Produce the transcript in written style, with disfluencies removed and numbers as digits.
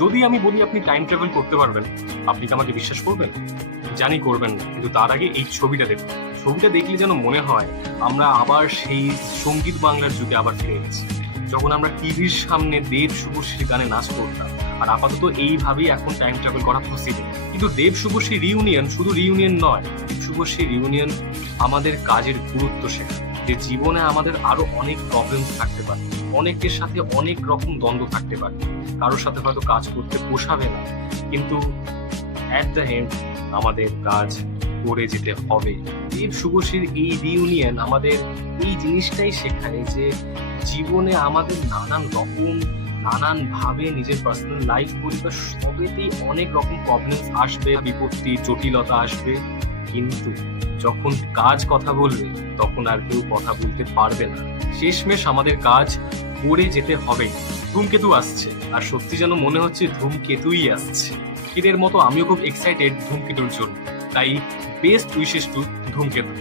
যদি আমি বলি আপনি টাইম ট্রাভেল করতে পারবেন, আপনি কি আমাকে বিশ্বাস করবেন? জানি করবেন না, কিন্তু তার আগে এই ছবিটা দেখুন। ছবিটা দেখলে যেন মনে হয় আমরা আবার সেই সঙ্গীত বাংলার যুগে আবার ফিরে গেছি, যখন আমরা টিভির সামনে দেব শুভশ্রীর গানে নাচ করতাম। আর আপাতত এইভাবেই এখন টাইম ট্রাভেল করা পসিবল। কিন্তু দেব শুভশ্রী রিউনিয়ন শুধু রিউনিয়ন নয়, দেব শুভশ্রী রিউনিয়ন আমাদের কাজের গুরুত্ব শেখা, যে জীবনে আমাদের আরো অনেক প্রবলেম থাকতে পারে, অনেকের সাথে অনেক রকম দ্বন্দ্ব থাকতে পারে, কারোর সাথে হয়তো কাজ করতে পোষাবে না, কিন্তু অ্যাট দ্য এন্ড আমাদের কাজ করে যেতে হবে। দেব শুভশ্রীর এই রিউনিয়ন আমাদের এই জিনিসটাই শেখায় যে জীবনে আমাদের নানান ভাবে নিজের পার্সোনাল লাইফ বলি বা সবেতেই অনেক রকম প্রবলেম আসবে, বিপত্তি জটিলতা আসবে, কিন্তু যখন কাজ কথা বলবে তখন আর কেউ কথা বলতে পারবে না। শেষমেশ আমাদের কাজ করে যেতে হবে। ধূমকেতু আসছে, আর সত্যি যেন মনে হচ্ছে ধূমকেতুই আসছে। এদের মতো আমিও খুব এক্সাইটেড ধূমকেতুর জন্য, তাই বেস্ট উইশেস টু ধূমকেতু।